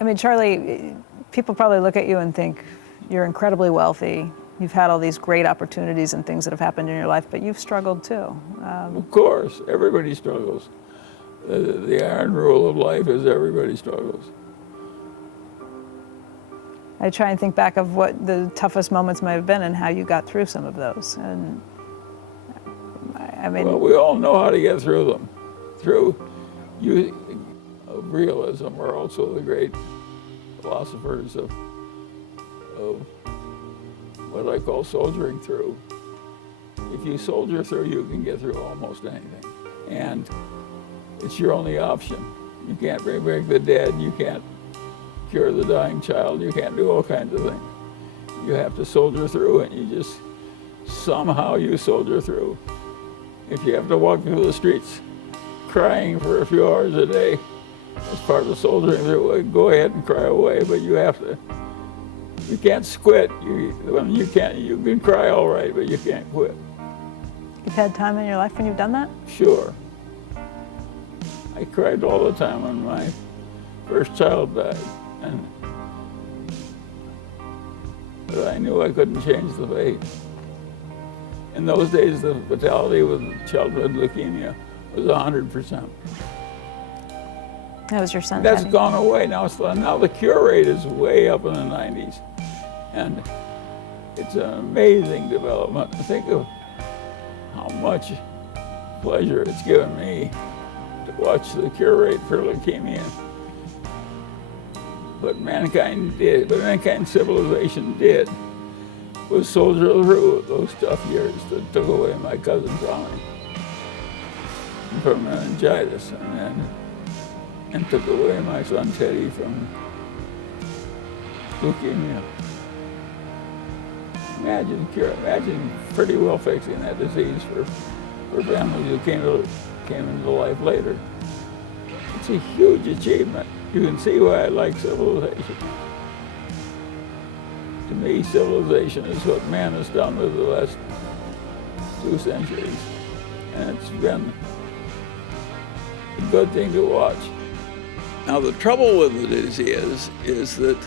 I mean, Charlie, people probably look at you and think you're incredibly wealthy. You've had all these great opportunities and things that have happened in your life, but you've struggled too. Of course, everybody struggles. The iron rule of life is everybody struggles. I try and think back of what the toughest moments might have been and how you got through some of those. And I mean, well, we all know how to get through them. Through realism are also the great philosophers of what I call soldiering through. If you soldier through, you can get through almost anything. And it's your only option. You can't bring back the dead, you can't cure the dying child, you can't do all kinds of things. You have to soldier through, and you just, somehow you soldier through. If you have to walk through the streets crying for a few hours a day as part of soldiering through, go ahead and cry away, but you have to. You can't quit. You can cry all right, but you can't quit. you've had time in your life when you've done that? Sure. I cried all the time when my first child died, but I knew I couldn't change the fate. In those days, the fatality with childhood leukemia was 100%. That was your son. That's Patty. gone away now. Now the cure rate is way up in the 90s, and it's an amazing development. Think of how much pleasure it's given me to watch the cure rate for leukemia. What mankind civilization did was soldier through those tough years that took away my cousin Tommy from meningitis, and took away my son Teddy from leukemia. Imagine pretty well fixing that disease for families who came into life later. It's a huge achievement. You can see why I like civilization. To me, civilization is what man has done over the last 2 centuries, and it's been a good thing to watch. Now, the trouble with it is that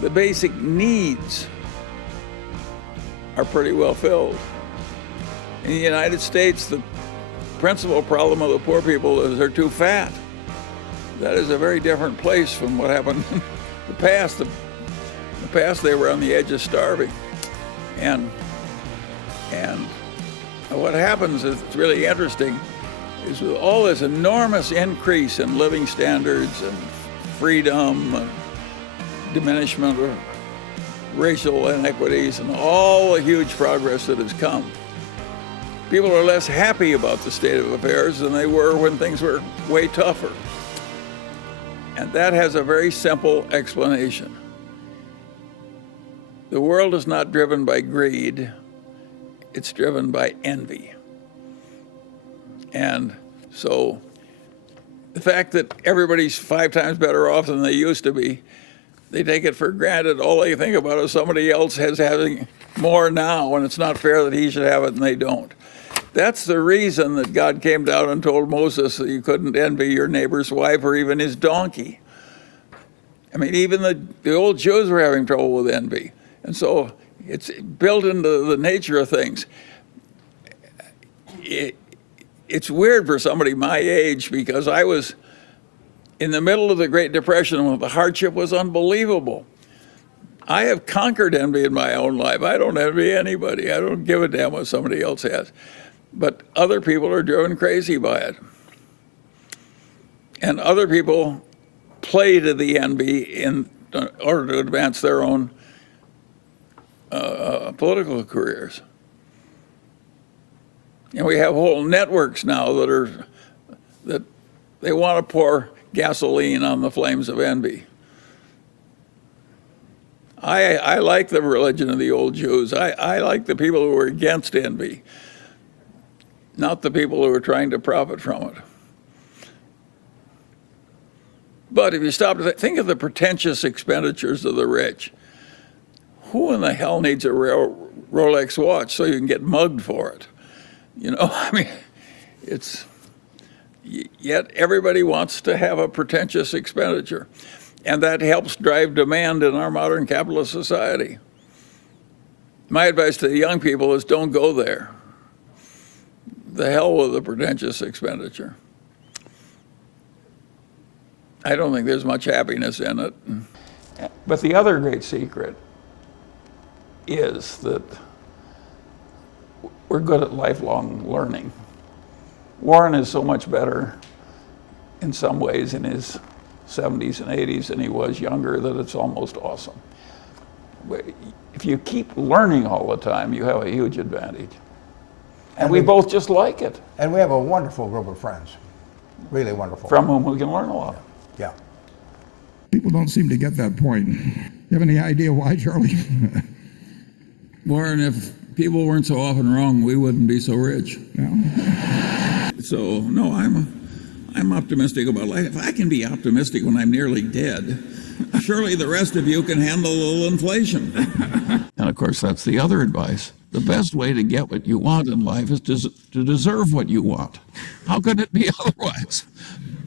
the basic needs are pretty well filled. In the United States, the principal problem of the poor people is they're too fat. That is a very different place from what happened in the past. In the past, they were on the edge of starving. And what happens is, it's really interesting, is with all this enormous increase in living standards and freedom and diminishment of racial inequities and all the huge progress that has come, people are less happy about the state of affairs than they were when things were way tougher. And that has a very simple explanation. The world is not driven by greed, it's driven by envy. And so the fact that everybody's 5 times better off than they used to be, they take it for granted. All they think about is somebody else having more now, and it's not fair that he should have it and they don't. That's the reason that God came down and told Moses that you couldn't envy your neighbor's wife or even his donkey. I mean, even the old Jews were having trouble with envy. And so it's built into the nature of things. It's weird for somebody my age, because I was in the middle of the Great Depression when the hardship was unbelievable. I have conquered envy in my own life. I don't envy anybody. I don't give a damn what somebody else has. But other people are driven crazy by it. And other people play to the envy in order to advance their own political careers. And we have whole networks now that they want to pour gasoline on the flames of envy. I like the religion of the old Jews. I like the people who were against envy, not the people who are trying to profit from it. But if you stop to think of the pretentious expenditures of the rich, who in the hell needs a Rolex watch so you can get mugged for it? You know, I mean, yet everybody wants to have a pretentious expenditure. And that helps drive demand in our modern capitalist society. My advice to the young people is don't go there. The hell with the pretentious expenditure. I don't think there's much happiness in it. But the other great secret is that we're good at lifelong learning. Warren is so much better in some ways in his 70s and 80s than he was younger that it's almost awesome. If you keep learning all the time, you have a huge advantage. And we both just like it. And we have a wonderful group of friends, really wonderful. From whom we can learn a lot. Yeah. People don't seem to get that point. You have any idea why, Charlie? Warren, if people weren't so often wrong, we wouldn't be so rich. Yeah. So, no, I'm optimistic about life. If I can be optimistic when I'm nearly dead, surely the rest of you can handle a little inflation. And of course, that's the other advice. The best way to get what you want in life is to deserve what you want. How could it be otherwise?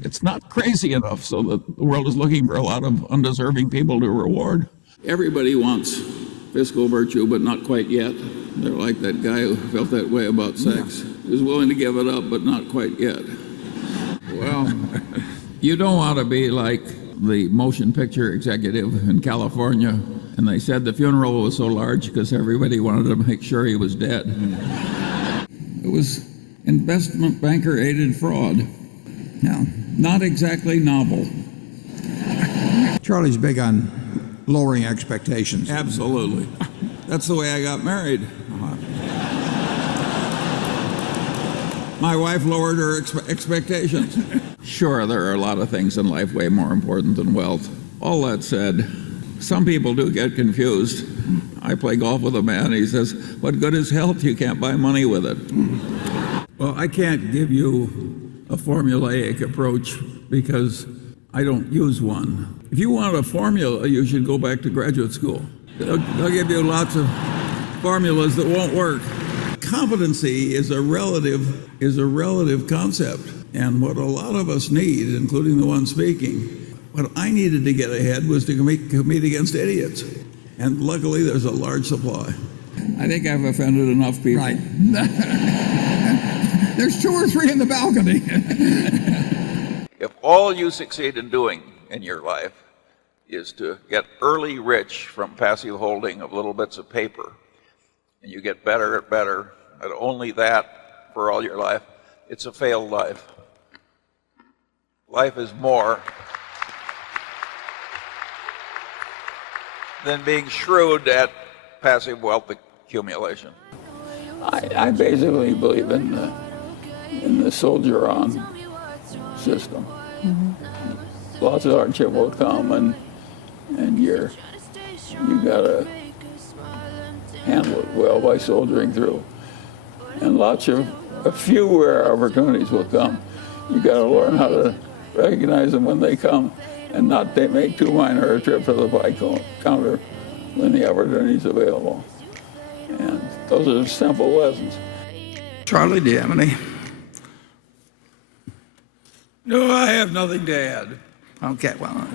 It's not crazy enough so that the world is looking for a lot of undeserving people to reward. Everybody wants fiscal virtue, but not quite yet. They're like that guy who felt that way about sex. He was willing to give it up, but not quite yet. Well, you don't want to be like the motion picture executive in California, and they said the funeral was so large because everybody wanted to make sure he was dead. It was investment banker aided fraud. Now, not exactly novel. Charlie's big on lowering expectations. Absolutely. That's the way I got married. My wife lowered her expectations. Sure, there are a lot of things in life way more important than wealth. All that said, some people do get confused. I play golf with a man, he says, what good is health? You can't buy money with it. Well, I can't give you a formulaic approach because I don't use one. If you want a formula, you should go back to graduate school. They'll give you lots of formulas that won't work. Competency is a relative concept. And what a lot of us need, including the one speaking, what I needed to get ahead was to compete against idiots. And luckily, there's a large supply. I think I've offended enough people. Right. There's 2 or 3 in the balcony. If all you succeed in doing in your life is to get early rich from passive holding of little bits of paper, and you get better at only that for all your life, it's a failed life. Life is more than being shrewd at passive wealth accumulation. I basically believe in the soldier-on system. Mm-hmm. Lots of hardship will come, and you gotta handle it well by soldiering through. And a few rare opportunities will come. You gotta learn how to recognize them when they come, and not make too minor a trip to the buy counter when the opportunity is available. And those are simple lessons. Charlie, do you have any? No, I have nothing to add. Okay, well,